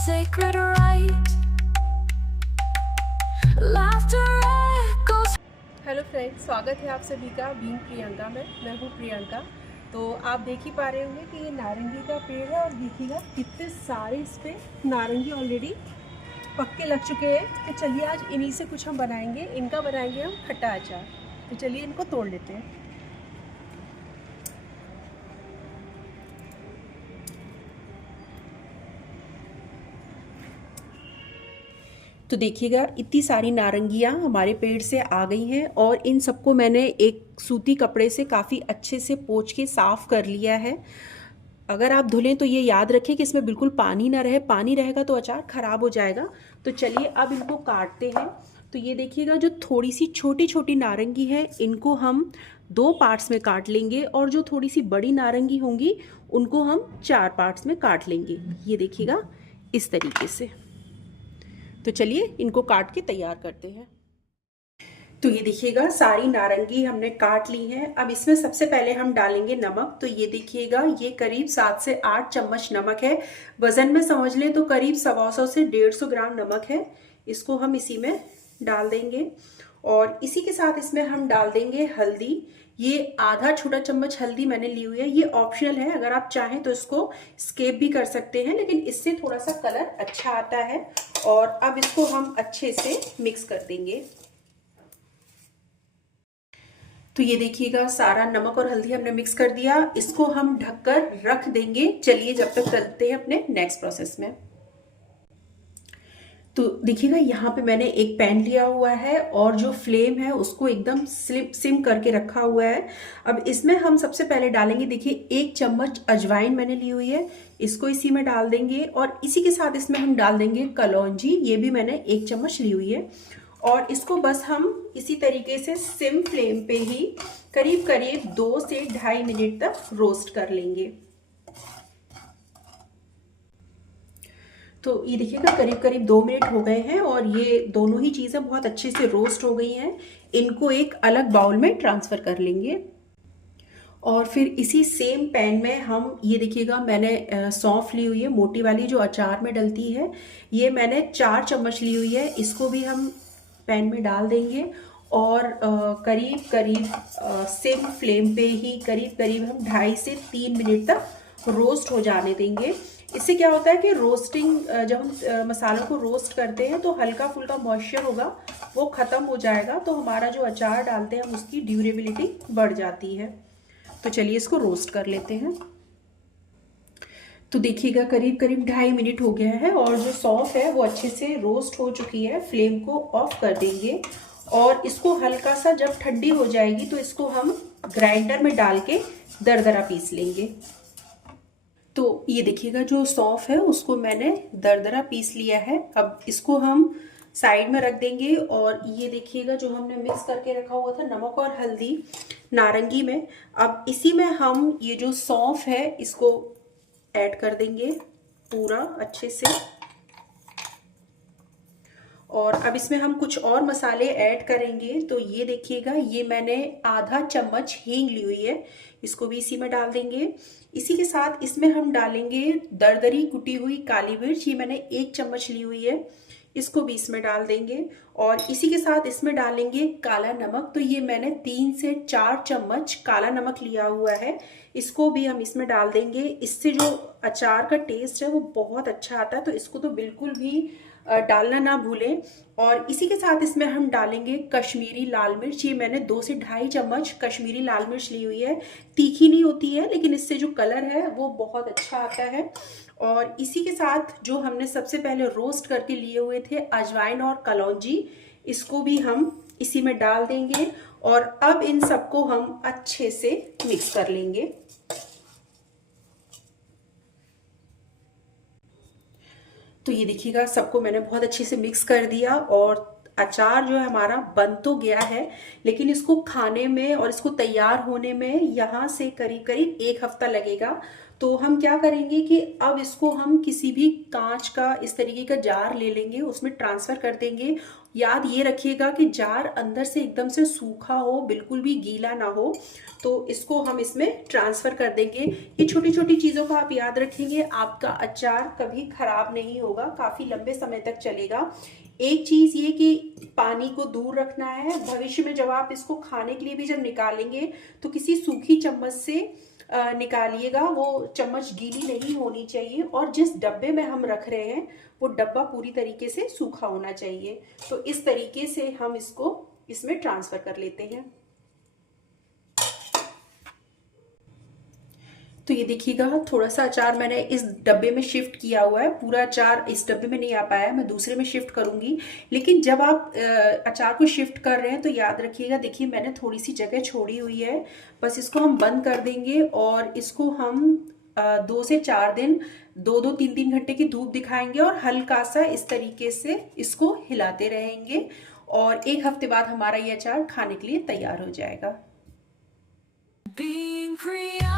sacred right. Laughter echoes. Hello friends, स्वागत है आप सभी का बीइंग प्रियंका में। मैं हूँ प्रियंका। तो आप देख ही पा रहे होंगे कि ये नारंगी का पेड़ है और देखिएगा कितने सारे इस पे नारंगी ऑलरेडी पक्के लग चुके हैं। तो चलिए आज इन्हीं से कुछ हम बनाएंगे। इनका बनाएंगे हम खट्टा अचार। तो चलिए इनको तोड़ लेते हैं। तो देखिएगा इतनी सारी नारंगियाँ हमारे पेड़ से आ गई हैं और इन सबको मैंने एक सूती कपड़े से काफ़ी अच्छे से पोंछ के साफ़ कर लिया है। अगर आप धुलें तो ये याद रखें कि इसमें बिल्कुल पानी ना रहे, पानी रहेगा तो अचार ख़राब हो जाएगा। तो चलिए अब इनको काटते हैं। तो ये देखिएगा जो थोड़ी सी छोटी छोटी नारंगी है इनको हम 2 पार्ट्स में काट लेंगे और जो थोड़ी सी बड़ी नारंगी होंगी उनको हम 4 पार्ट्स में काट लेंगे। ये देखिएगा इस तरीके से। तो चलिए इनको काट के तैयार करते हैं। तो ये देखिएगा सारी नारंगी हमने काट ली है। अब इसमें सबसे पहले हम डालेंगे नमक। तो ये देखिएगा ये करीब 7 से 8 चम्मच नमक है। वजन में समझ लें तो करीब 125 से 150 ग्राम नमक है। इसको हम इसी में डाल देंगे और इसी के साथ इसमें हम डाल देंगे हल्दी। ये आधा छोटा चम्मच हल्दी मैंने ली हुई है। ये ऑप्शनल है, अगर आप चाहें तो इसको स्किप भी कर सकते हैं, लेकिन इससे थोड़ा सा कलर अच्छा आता है। और अब इसको हम अच्छे से मिक्स कर देंगे। तो ये देखिएगा सारा नमक और हल्दी हमने मिक्स कर दिया। इसको हम ढककर रख देंगे। चलिए जब तक चलते हैं अपने नेक्स्ट प्रोसेस में। तो देखिएगा यहाँ पे मैंने एक पैन लिया हुआ है और जो फ्लेम है उसको एकदम सिम करके रखा हुआ है। अब इसमें हम सबसे पहले डालेंगे, देखिए 1 चम्मच अजवाइन मैंने ली हुई है, इसको इसी में डाल देंगे। और इसी के साथ इसमें हम डाल देंगे कलौंजी, ये भी मैंने 1 चम्मच ली हुई है। और इसको बस हम इसी तरीके से सिम फ्लेम पे ही करीब करीब 2 से 2.5 मिनट तक रोस्ट कर लेंगे। तो ये देखिएगा करीब करीब 2 मिनट हो गए हैं और ये दोनों ही चीज़ें बहुत अच्छे से रोस्ट हो गई हैं। इनको एक अलग बाउल में ट्रांसफ़र कर लेंगे। और फिर इसी सेम पैन में हम ये देखिएगा मैंने सौंफ ली हुई है, मोटी वाली जो अचार में डलती है। ये मैंने 4 चम्मच ली हुई है। इसको भी हम पैन में डाल देंगे और करीब करीब सिम फ्लेम पे ही करीब करीब हम 2.5 से 3 मिनट तक रोस्ट हो जाने देंगे। इससे क्या होता है कि रोस्टिंग, जब हम मसालों को रोस्ट करते हैं तो हल्का फुल्का मॉइस्चर होगा वो ख़त्म हो जाएगा। तो हमारा जो अचार डालते हैं हम उसकी ड्यूरेबिलिटी बढ़ जाती है। तो चलिए इसको रोस्ट कर लेते हैं। तो देखिएगा करीब करीब 2.5 मिनट हो गया है और जो सौंफ है वो अच्छे से रोस्ट हो चुकी है। फ्लेम को ऑफ कर देंगे और इसको हल्का सा जब ठंडी हो जाएगी तो इसको हम ग्राइंडर में डाल के दरदरा पीस लेंगे। तो ये देखिएगा जो सौंफ है उसको मैंने दरदरा पीस लिया है। अब इसको हम साइड में रख देंगे और ये देखिएगा जो हमने मिक्स करके रखा हुआ था नमक और हल्दी नारंगी में, अब इसी में हम ये जो सौंफ है इसको ऐड कर देंगे पूरा अच्छे से। और अब इसमें हम कुछ और मसाले ऐड करेंगे। तो ये देखिएगा ये मैंने आधा चम्मच हींग ली हुई है, इसको भी इसी में डाल देंगे। इसी के साथ इसमें हम डालेंगे दरदरी कुटी हुई काली मिर्च, ये मैंने 1 चम्मच ली हुई है, इसको भी इसमें डाल देंगे। और इसी के साथ इसमें डालेंगे काला नमक। तो ये मैंने 3 से 4 चम्मच काला नमक लिया हुआ है, इसको भी हम इसमें डाल देंगे। इससे जो अचार का टेस्ट है वो बहुत अच्छा आता है, तो इसको तो बिल्कुल भी डालना ना भूलें। और इसी के साथ इसमें हम डालेंगे कश्मीरी लाल मिर्च। ये मैंने 2 से 2.5 चम्मच कश्मीरी लाल मिर्च ली हुई है। तीखी नहीं होती है लेकिन इससे जो कलर है वो बहुत अच्छा आता है। और इसी के साथ जो हमने सबसे पहले रोस्ट करके लिए हुए थे अजवाइन और कलौंजी, इसको भी हम इसी में डाल देंगे और अब इन सबको हम अच्छे से मिक्स कर लेंगे। तो ये देखिएगा सबको मैंने बहुत अच्छे से मिक्स कर दिया और अचार जो है हमारा बन तो गया है, लेकिन इसको खाने में और इसको तैयार होने में यहाँ से करीब करीब 1 हफ्ता लगेगा। तो हम क्या करेंगे कि अब इसको हम किसी भी कांच का इस तरीके का जार ले लेंगे, उसमें ट्रांसफ़र कर देंगे। याद ये रखिएगा कि जार अंदर से एकदम से सूखा हो, बिल्कुल भी गीला ना हो। तो इसको हम इसमें ट्रांसफ़र कर देंगे। ये छोटी छोटी चीज़ों का आप याद रखेंगे, आपका अचार कभी ख़राब नहीं होगा, काफ़ी लंबे समय तक चलेगा। एक चीज़ ये कि पानी को दूर रखना है। भविष्य में जब आप इसको खाने के लिए भी जब निकालेंगे तो किसी सूखी चम्मच से निकालिएगा, वो चम्मच गीली नहीं होनी चाहिए। और जिस डब्बे में हम रख रहे हैं वो डब्बा पूरी तरीके से सूखा होना चाहिए। तो इस तरीके से हम इसको इसमें ट्रांसफ़र कर लेते हैं। तो ये देखिएगा, थोड़ा सा अचार मैंने इस डब्बे में शिफ्ट किया हुआ है, पूरा अचार इस डब्बे में नहीं आ पाया, मैं दूसरे में शिफ्ट करूंगी। लेकिन जब आप अचार को शिफ्ट कर रहे हैं तो याद रखिएगा, देखिए मैंने थोड़ी सी जगह छोड़ी हुई है, बस इसको हम बंद कर देंगे और इसको हम 2 से 4 दिन 2-2 3-3 घंटे की धूप दिखाएंगे और हल्का सा इस तरीके से इसको हिलाते रहेंगे और 1 हफ्ते बाद हमारा ये अचार खाने के लिए तैयार हो जाएगा। being created.